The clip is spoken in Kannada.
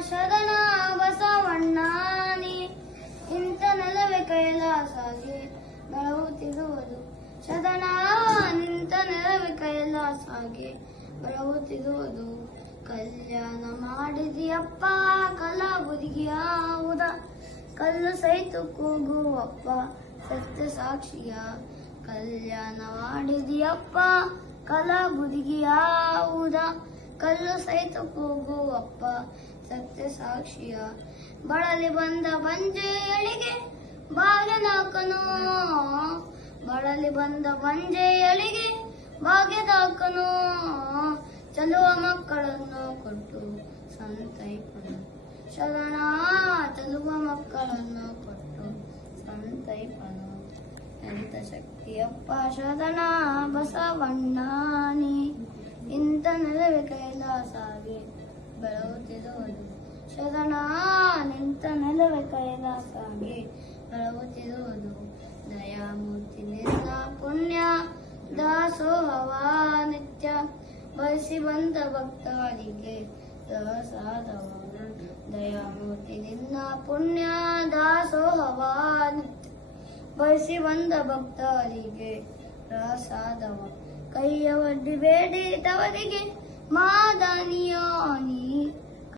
ಶರಣ ಬಸವಣ್ಣನಿ ಇಂಥ ನೆಲವೇ ಕೈಲಾಸಾಗಿ ಬೆಳಗುತ್ತಿರುವುದು. ಶರಣ ನಿಂತ ನೆಲವೇ ಕೈಲಾಸಾಗಿ ಬೆಳಗುತ್ತಿರುವುದು. ಕಲ್ಯಾಣ ಮಾಡಿದಿಯಪ್ಪ ಕಲಾಬುದಿಗಿಯಾವುದ, ಕಲ್ಲು ಸಹಿತ ಕೂಗುವಪ್ಪ ಸತ್ಯ ಸಾಕ್ಷಿಯ. ಕಲ್ಯಾಣ ಮಾಡಿದಿಯಪ್ಪ ಕಲಾಬುದಿಗಿಯಾವುದ, ಕಲ್ಲು ಸಹಿತ ಕೂಗುವಪ್ಪ ಸತ್ಯ ಸಾಕ್ಷಿಯ. ಬಳಲಿ ಬಂದ ಬಂಜೆಯಳಿಗೆ ಭಾಗ್ಯದಾಕನು, ಬಳಲಿ ಬಂದ ಬಂಜೆಯಳಿಗೆ ಭಾಗ್ಯದಾಕನು. ಚಲುವ ಮಕ್ಕಳನ್ನು ಕೊಟ್ಟು ಸಂತೈಪನು. ಶರಣ ಚಲುವ ಮಕ್ಕಳನ್ನು ಕೊಟ್ಟು ಸಂತೈಪನು. ಎಂತ ಶಕ್ತಿಯಪ್ಪ ಶರಣ ಬಸವಣ್ಣನಿ ಇಂಥ ನೆಲವೇ ಕೈಲಾಸಾಗಿ ಬೆಳಗುತ್ತಿರುವುದು. ಶರಣ ನಿಂತ ನೆಲವೇ ಕೈಲಾಸಾಗಿ ಬೆಳಗುತ್ತಿರುವುದು. ದಯಾಮೂರ್ತಿ ನಿನ್ನ ಪುಣ್ಯ ದಾಸೋಹವ ನಿತ್ಯ, ಬಯಸಿ ಬಂದ ಭಕ್ತರಿಗೆ ಪ್ರಸಾದವ. ದಯಾಮೂರ್ತಿ ನಿನ್ನ ಪುಣ್ಯ ದಾಸೋಹವ ನಿತ್ಯ, ಬಯಸಿ ಬಂದ ಭಕ್ತರಿಗೆ ಪ್ರಸಾದವ. ಕೈಯ ಒಡ್ಡಿ ಬೇಡಿ ತವರಿಗೆ ಮಾದನಿಯಾನಿ.